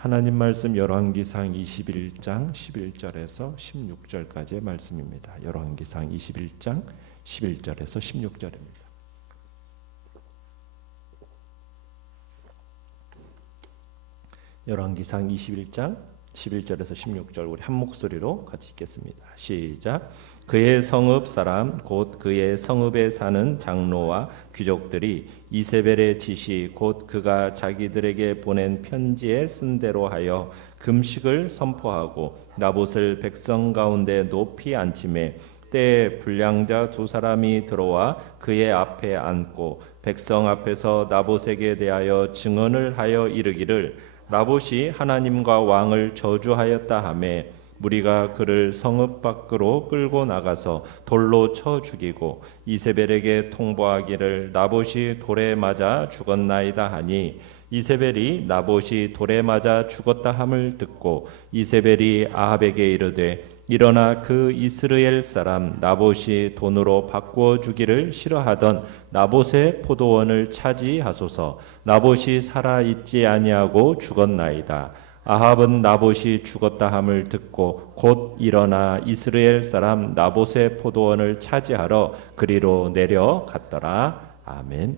하나님 말씀 열왕기상 21장 11절에서 16절까지의 말씀입니다. 열왕기상 21장 11절에서 16절입니다. 열왕기상 21장 11절에서 16절 우리 한 목소리로 같이 읽겠습니다. 시작. 그의 성읍 사람 곧 그의 성읍에 사는 장로와 귀족들이 이세벨의 지시 곧 그가 자기들에게 보낸 편지에 쓴 대로 하여 금식을 선포하고 나봇을 백성 가운데 높이 앉히매 때에 불량자 두 사람이 들어와 그의 앞에 앉고 백성 앞에서 나봇에게 대하여 증언을 하여 이르기를 나봇이 하나님과 왕을 저주하였다 하며 무리가 그를 성읍 밖으로 끌고 나가서 돌로 쳐 죽이고 이세벨에게 통보하기를 나봇이 돌에 맞아 죽었나이다 하니 이세벨이 나봇이 돌에 맞아 죽었다 함을 듣고 이세벨이 아합에게 이르되 일어나 그 이스라엘 사람 나봇이 돈으로 바꾸어 주기를 싫어하던 나봇의 포도원을 차지하소서. 나봇이 살아 있지 아니하고 죽었나이다. 아합은 나봇이 죽었다 함을 듣고 곧 일어나 이스라엘 사람 나봇의 포도원을 차지하러 그리로 내려갔더라. 아멘.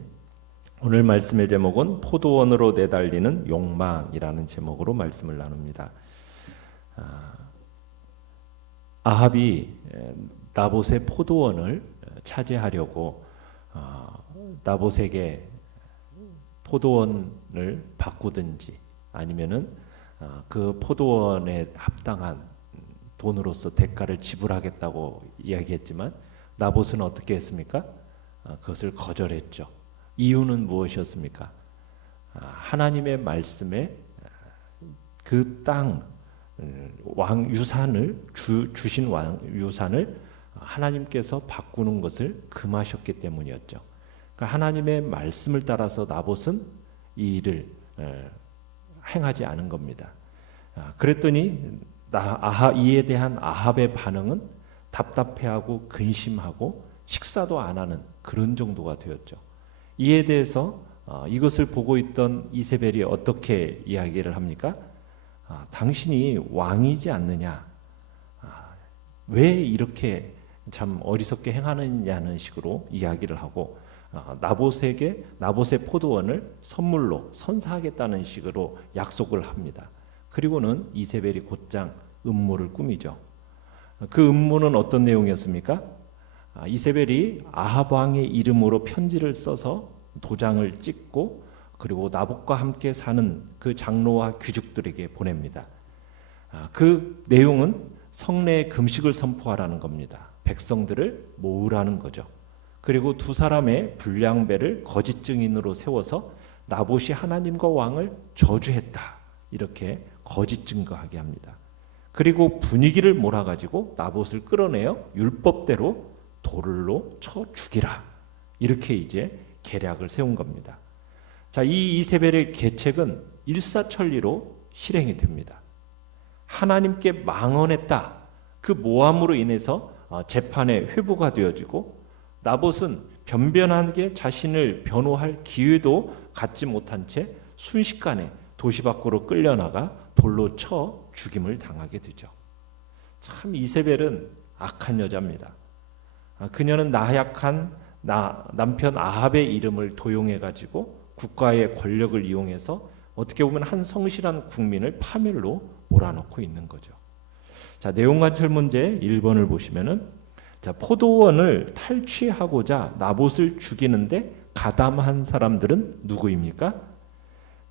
오늘 말씀의 제목은 포도원으로 내달리는 욕망이라는 제목으로 말씀을 나눕니다. 아합이 나봇의 포도원을 차지하려고 나봇에게 포도원을 바꾸든지 아니면은 그 포도원에 합당한 돈으로서 대가를 지불하겠다고 이야기했지만 나봇은 어떻게 했습니까? 그것을 거절했죠. 이유는 무엇이었습니까? 하나님의 말씀에 그 땅 왕 유산을 주신 왕 유산을 하나님께서 바꾸는 것을 금하셨기 때문이었죠. 그러니까 하나님의 말씀을 따라서 나봇은 이 일을 행하지 않은 겁니다. 그랬더니 이에 대한 아합의 반응은 답답해하고 근심하고 식사도 안 하는 그런 정도가 되었죠. 이에 대해서 이것을 보고 있던 이세벨이 어떻게 이야기를 합니까? 당신이 왕이지 않느냐? 왜 이렇게 참 어리석게 행하느냐는 식으로 이야기를 하고 나봇의 포도원을 선물로 선사하겠다는 식으로 약속을 합니다. 그리고는 이세벨이 곧장 음모를 꾸미죠. 그 음모는 어떤 내용이었습니까? 이세벨이 아합 왕의 이름으로 편지를 써서 도장을 찍고 그리고 나봇과 함께 사는 그 장로와 귀족들에게 보냅니다. 그 내용은 성내에 금식을 선포하라는 겁니다. 백성들을 모으라는 거죠. 그리고 두 사람의 불량배를 거짓 증인으로 세워서 나봇이 하나님과 왕을 저주했다 이렇게 거짓 증거하게 합니다. 그리고 분위기를 몰아가지고 나봇을 끌어내어 율법대로 돌로 쳐 죽이라 이렇게 이제 계략을 세운 겁니다. 자, 이 이세벨의 계책은 일사천리로 실행이 됩니다. 하나님께 망언했다. 그 모함으로 인해서 재판에 회부가 되어지고 나봇은 변변하게 자신을 변호할 기회도 갖지 못한 채 순식간에 도시 밖으로 끌려나가 돌로 쳐 죽임을 당하게 되죠. 참 이세벨은 악한 여자입니다. 그녀는 나약한 남편 아합의 이름을 도용해가지고 국가의 권력을 이용해서 어떻게 보면 한 성실한 국민을 파멸로 몰아넣고 있는 거죠. 자, 내용관찰 문제 1번을 보시면은 자, 포도원을 탈취하고자 나봇을 죽이는데 가담한 사람들은 누구입니까?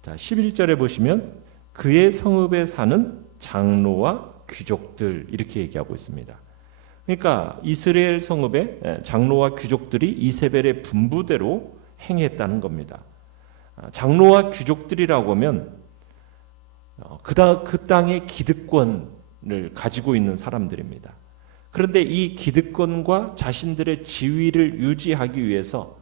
자, 11절에 보시면 그의 성읍에 사는 장로와 귀족들 이렇게 얘기하고 있습니다. 그러니까 이스라엘 성읍의 장로와 귀족들이 이세벨의 분부대로 행했다는 겁니다. 장로와 귀족들이라고 하면 그 땅의 기득권을 가지고 있는 사람들입니다. 그런데 이 기득권과 자신들의 지위를 유지하기 위해서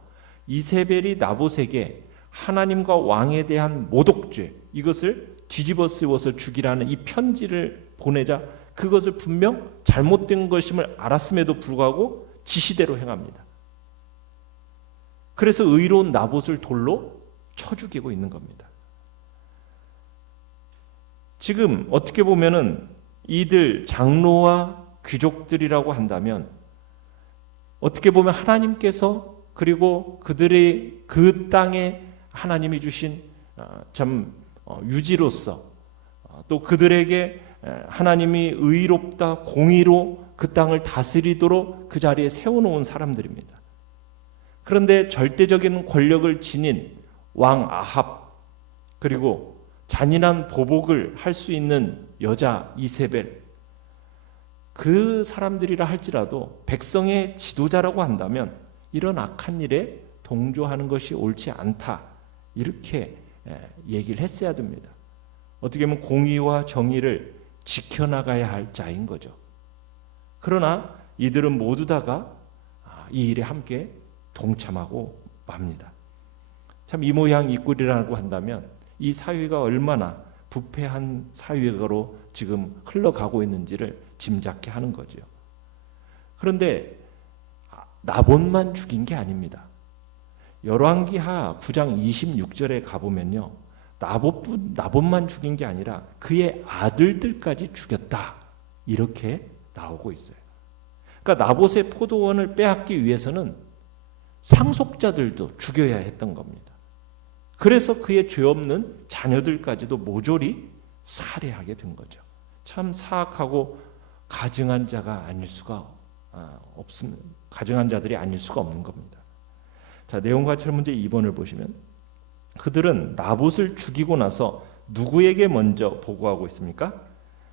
이세벨이 나봇에게 하나님과 왕에 대한 모독죄 이것을 뒤집어 쓰워서 죽이라는 이 편지를 보내자 그것을 분명 잘못된 것임을 알았음에도 불구하고 지시대로 행합니다. 그래서 의로운 나봇을 돌로 쳐 죽이고 있는 겁니다. 지금 어떻게 보면은 이들 장로와 귀족들이라고 한다면 어떻게 보면 하나님께서 그리고 그들의 그 땅에 하나님이 주신 참 유지로서 또 그들에게 하나님이 의롭다 공의로 그 땅을 다스리도록 그 자리에 세워놓은 사람들입니다. 그런데 절대적인 권력을 지닌 왕 아합 그리고 잔인한 보복을 할 수 있는 여자 이세벨, 그 사람들이라 할지라도 백성의 지도자라고 한다면 이런 악한 일에 동조하는 것이 옳지 않다, 이렇게 얘기를 했어야 됩니다. 어떻게 보면 공의와 정의를 지켜나가야 할 자인 거죠. 그러나 이들은 모두 다가 이 일에 함께 동참하고 맙니다. 참 이 모양 이 꼴이라고 한다면 이 사회가 얼마나 부패한 사회로 지금 흘러가고 있는지를 짐작케 하는 거죠. 그런데 나봇만 죽인 게 아닙니다. 열왕기하 9장 26절에 가보면요, 나봇만 죽인 게 아니라 그의 아들들까지 죽였다, 이렇게 나오고 있어요. 그러니까 나봇의 포도원을 빼앗기 위해서는 상속자들도 죽여야 했던 겁니다. 그래서 그의 죄 없는 자녀들까지도 모조리 살해하게 된 거죠. 참 사악하고 가증한 자가 아닐 수가 없습니다. 가증한 자들이 아닐 수가 없는 겁니다. 자, 내용과 같이 문제 2번을 보시면 그들은 나봇을 죽이고 나서 누구에게 먼저 보고하고 있습니까?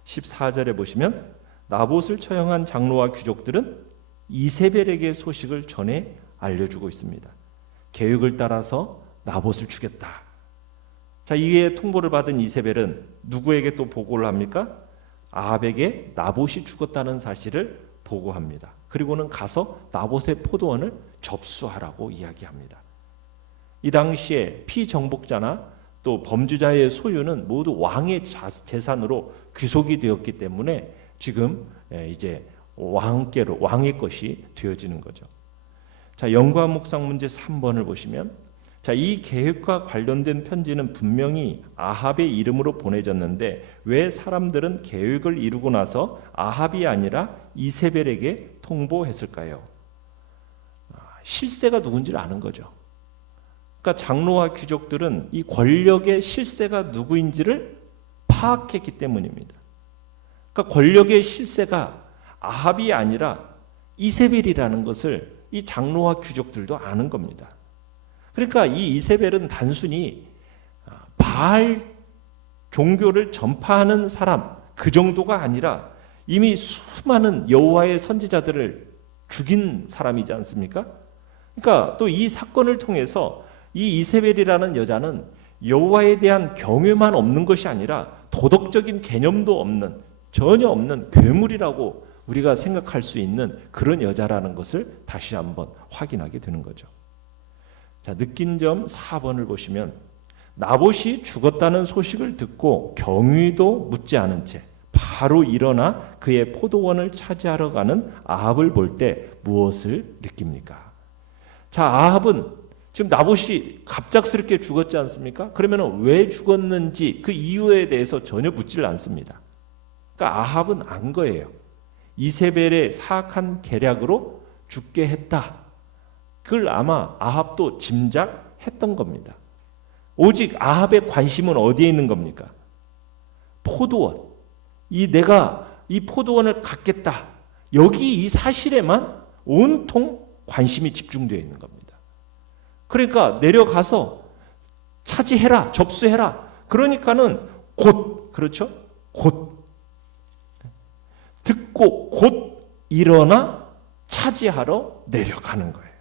14절에 보시면 나봇을 처형한 장로와 귀족들은 이세벨에게 소식을 전해 알려주고 있습니다. 계획을 따라서 나봇을 죽였다. 자, 이에 통보를 받은 이세벨은 누구에게 또 보고를 합니까? 아합에게 나봇이 죽었다는 사실을 보고합니다. 그리고는 가서 나봇의 포도원을 접수하라고 이야기합니다. 이 당시에 피정복자나 또 범죄자의 소유는 모두 왕의 재산으로 귀속이 되었기 때문에 지금 이제 왕의 것이 되어지는 거죠. 자, 연구와 묵상 문제 3번을 보시면, 자, 이 계획과 관련된 편지는 분명히 아합의 이름으로 보내졌는데 왜 사람들은 계획을 이루고 나서 아합이 아니라 이세벨에게 통보했을까요? 실세가 누군지를 아는 거죠. 그러니까 장로와 귀족들은 이 권력의 실세가 누구인지를 파악했기 때문입니다. 그러니까 권력의 실세가 아합이 아니라 이세벨이라는 것을 이 장로와 귀족들도 아는 겁니다. 그러니까 이 이세벨은 단순히 바알 종교를 전파하는 사람 그 정도가 아니라 이미 수많은 여호와의 선지자들을 죽인 사람이지 않습니까? 그러니까 또 이 사건을 통해서 이 이세벨이라는 여자는 여호와에 대한 경외만 없는 것이 아니라 도덕적인 개념도 없는, 전혀 없는 괴물이라고 우리가 생각할 수 있는 그런 여자라는 것을 다시 한번 확인하게 되는 거죠. 자, 느낀 점 4번을 보시면 나봇이 죽었다는 소식을 듣고 경위도 묻지 않은 채 바로 일어나 그의 포도원을 차지하러 가는 아합을 볼 때 무엇을 느낍니까? 자, 아합은 지금 나봇이 갑작스럽게 죽었지 않습니까? 그러면 왜 죽었는지 그 이유에 대해서 전혀 묻지를 않습니다. 그러니까 아합은 안 거예요. 이세벨의 사악한 계략으로 죽게 했다. 그걸 아마 아합도 짐작했던 겁니다. 오직 아합의 관심은 어디에 있는 겁니까? 포도원. 내가 이 포도원을 갖겠다. 여기 이 사실에만 온통 관심이 집중되어 있는 겁니다. 그러니까 내려가서 차지해라, 접수해라. 그러니까는 곧, 그렇죠? 곧 듣고 곧 일어나 차지하러 내려가는 거예요.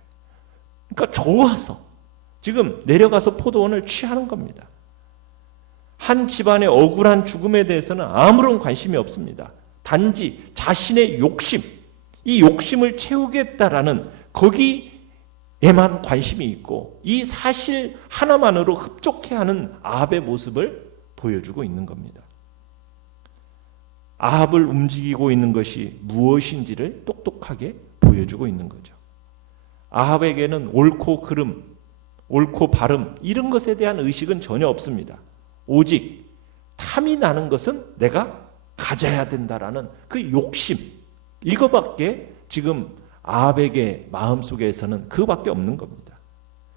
그러니까 좋아서 지금 내려가서 포도원을 취하는 겁니다. 한 집안의 억울한 죽음에 대해서는 아무런 관심이 없습니다. 단지 자신의 욕심, 이 욕심을 채우겠다라는 거기에만 관심이 있고 이 사실 하나만으로 흡족해하는 아합의 모습을 보여주고 있는 겁니다. 아합을 움직이고 있는 것이 무엇인지를 똑똑하게 보여주고 있는 거죠. 아합에게는 옳고 그름, 옳고 바름 이런 것에 대한 의식은 전혀 없습니다. 오직 탐이 나는 것은 내가 가져야 된다라는 그 욕심, 이거밖에 지금 아합에게 마음속에서는 그밖에 없는 겁니다.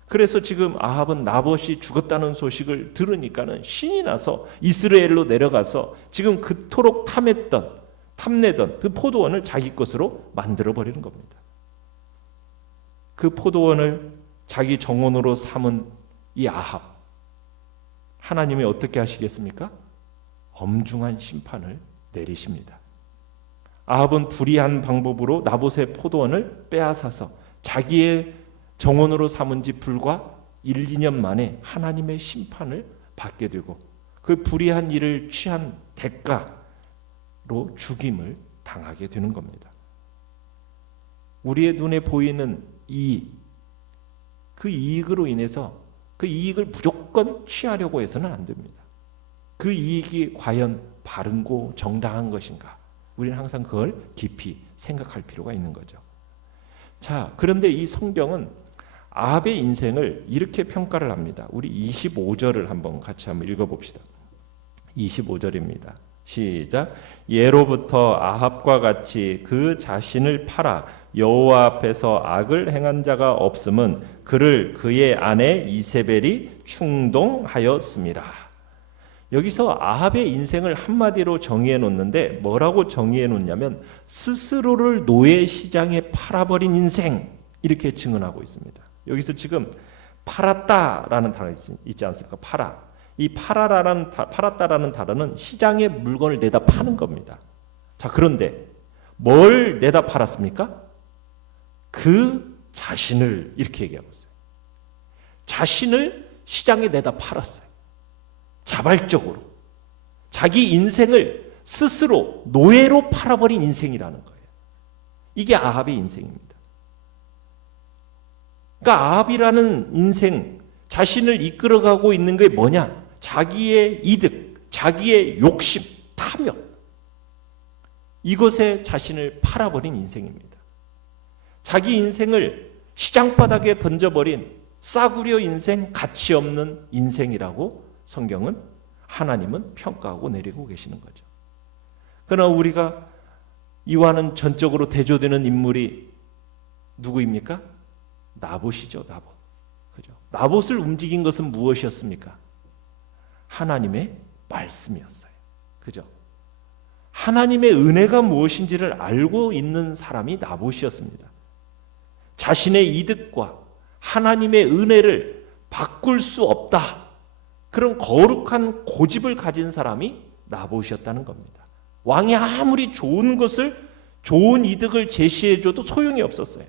그래서 지금 아합은 나봇이 죽었다는 소식을 들으니까는 신이 나서 이스라엘로 내려가서 지금 그토록 탐내던 그 포도원을 자기 것으로 만들어 버리는 겁니다. 그 포도원을 자기 정원으로 삼은 이 아합, 하나님이 어떻게 하시겠습니까? 엄중한 심판을 내리십니다. 아합은 불의한 방법으로 나봇의 포도원을 빼앗아서 자기의 정원으로 삼은 지 불과 1, 2년 만에 하나님의 심판을 받게 되고 그 불의한 일을 취한 대가로 죽임을 당하게 되는 겁니다. 우리의 눈에 보이는 그 이익으로 인해서 그 이익을 무조건 취하려고 해서는 안 됩니다. 그 이익이 과연 바른고 정당한 것인가? 우리는 항상 그걸 깊이 생각할 필요가 있는 거죠. 자, 그런데 이 성경은 아합의 인생을 이렇게 평가를 합니다. 우리 25절을 같이 한번 읽어봅시다. 25절입니다. 시작. 예로부터 아합과 같이 그 자신을 팔아 여호와 앞에서 악을 행한 자가 없음은 그를 그의 아내 이세벨이 충동하였습니다. 여기서 아합의 인생을 한마디로 정의해 놓는데 뭐라고 정의해 놓냐면 스스로를 노예 시장에 팔아버린 인생, 이렇게 증언하고 있습니다. 여기서 지금 팔았다라는 단어 있지 않습니까? 이 팔았다라는 단어는 시장에 물건을 내다 파는 겁니다. 자, 그런데 뭘 내다 팔았습니까? 그 자신을, 이렇게 얘기하고 있어요. 자신을 시장에 내다 팔았어요. 자발적으로 자기 인생을 스스로 노예로 팔아버린 인생이라는 거예요. 이게 아합의 인생입니다. 그러니까 아합이라는 인생, 자신을 이끌어가고 있는 게 뭐냐? 자기의 이득, 자기의 욕심, 탐욕, 이것에 자신을 팔아버린 인생입니다. 자기 인생을 시장바닥에 던져버린 싸구려 인생, 가치 없는 인생이라고 성경은, 하나님은 평가하고 내리고 계시는 거죠. 그러나 우리가 이와는 전적으로 대조되는 인물이 누구입니까? 나봇이죠, 나봇. 그죠? 나봇을 움직인 것은 무엇이었습니까? 하나님의 말씀이었어요. 그죠? 하나님의 은혜가 무엇인지를 알고 있는 사람이 나봇이었습니다. 자신의 이득과 하나님의 은혜를 바꿀 수 없다, 그런 거룩한 고집을 가진 사람이 나봇이었다는 겁니다. 왕이 아무리 좋은 이득을 제시해줘도 소용이 없었어요.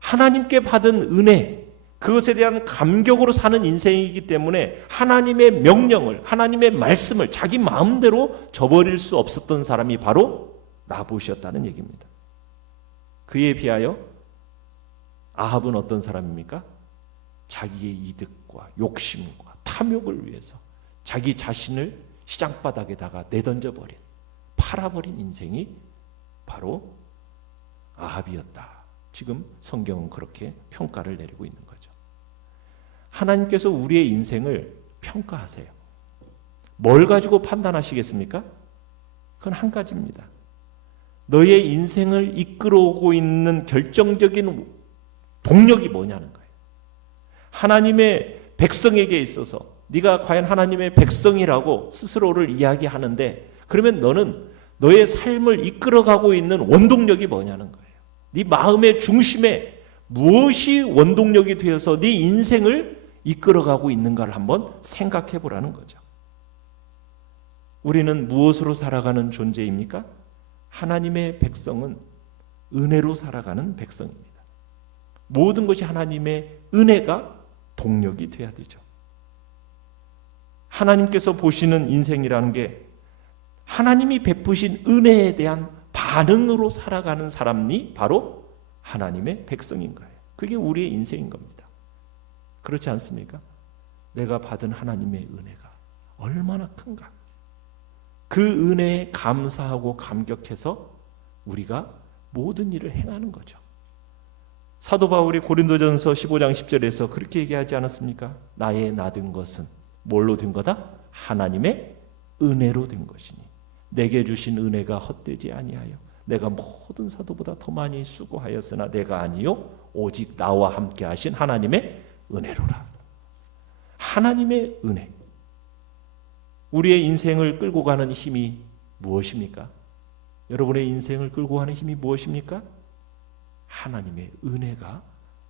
하나님께 받은 은혜, 그것에 대한 감격으로 사는 인생이기 때문에 하나님의 명령을, 하나님의 말씀을 자기 마음대로 저버릴 수 없었던 사람이 바로 나봇이었다는 얘기입니다. 그에 비하여 아합은 어떤 사람입니까? 자기의 이득과 욕심과 탐욕을 위해서 자기 자신을 시장바닥에다가 내던져버린, 팔아버린 인생이 바로 아합이었다. 지금 성경은 그렇게 평가를 내리고 있는 거죠. 하나님께서 우리의 인생을 평가하세요. 뭘 가지고 판단하시겠습니까? 그건 한 가지입니다. 너의 인생을 이끌어오고 있는 결정적인 동력이 뭐냐는 거예요. 하나님의 백성에게 있어서 네가 과연 하나님의 백성이라고 스스로를 이야기하는데, 그러면 너는 너의 삶을 이끌어가고 있는 원동력이 뭐냐는 거예요. 네 마음의 중심에 무엇이 원동력이 되어서 네 인생을 이끌어가고 있는가를 한번 생각해 보라는 거죠. 우리는 무엇으로 살아가는 존재입니까? 하나님의 백성은 은혜로 살아가는 백성입니다. 모든 것이 하나님의 은혜가 동력이 돼야 되죠. 하나님께서 보시는 인생이라는 게 하나님이 베푸신 은혜에 대한 반응으로 살아가는 사람이 바로 하나님의 백성인 거예요. 그게 우리의 인생인 겁니다. 그렇지 않습니까? 내가 받은 하나님의 은혜가 얼마나 큰가. 그 은혜에 감사하고 감격해서 우리가 모든 일을 행하는 거죠. 사도 바울이 고린도전서 15장 10절에서 그렇게 얘기하지 않았습니까? 나의 나 된 것은 뭘로 된 거다? 하나님의 은혜로 된 것이니 내게 주신 은혜가 헛되지 아니하여 내가 모든 사도보다 더 많이 수고하였으나 내가 아니요 오직 나와 함께 하신 하나님의 은혜로라. 하나님의 은혜. 우리의 인생을 끌고 가는 힘이 무엇입니까? 여러분의 인생을 끌고 가는 힘이 무엇입니까? 하나님의 은혜가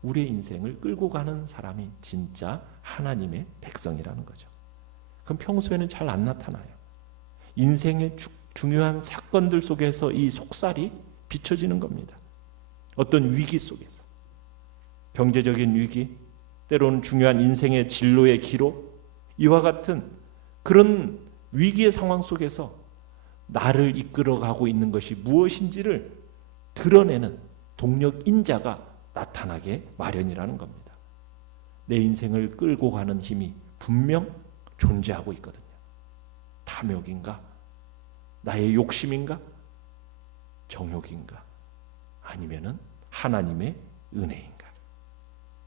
우리의 인생을 끌고 가는 사람이 진짜 하나님의 백성이라는 거죠. 그럼 평소에는 잘 안 나타나요. 인생의 중요한 사건들 속에서 이 속살이 비춰지는 겁니다. 어떤 위기 속에서, 경제적인 위기, 때로는 중요한 인생의 진로의 기록, 이와 같은 그런 위기의 상황 속에서 나를 이끌어가고 있는 것이 무엇인지를 드러내는 동력 인자가 나타나게 마련이라는 겁니다. 내 인생을 끌고 가는 힘이 분명 존재하고 있거든요. 탐욕인가? 나의 욕심인가? 정욕인가? 아니면은 하나님의 은혜인가?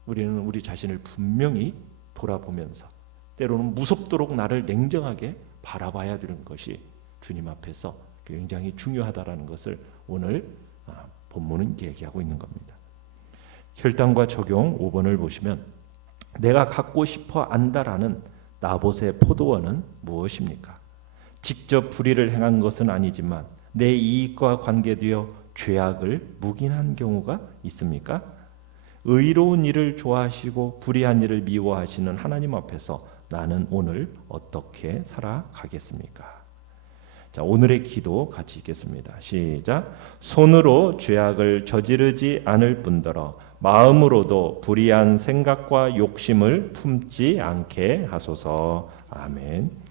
우리는 우리 자신을 분명히 돌아보면서 때로는 무섭도록 나를 냉정하게 바라봐야 되는 것이 주님 앞에서 굉장히 중요하다라는 것을 오늘 본문은 얘기하고 있는 겁니다. 혈당과 적용 5번을 보시면 내가 갖고 싶어 안다라는 나봇의 포도원은 무엇입니까? 직접 불의를 행한 것은 아니지만 내 이익과 관계되어 죄악을 묵인한 경우가 있습니까? 의로운 일을 좋아하시고 불의한 일을 미워하시는 하나님 앞에서 나는 오늘 어떻게 살아가겠습니까? 자, 오늘의 기도 같이 읽겠습니다. 시작. 손으로 죄악을 저지르지 않을 뿐더러 마음으로도 불의한 생각과 욕심을 품지 않게 하소서. 아멘.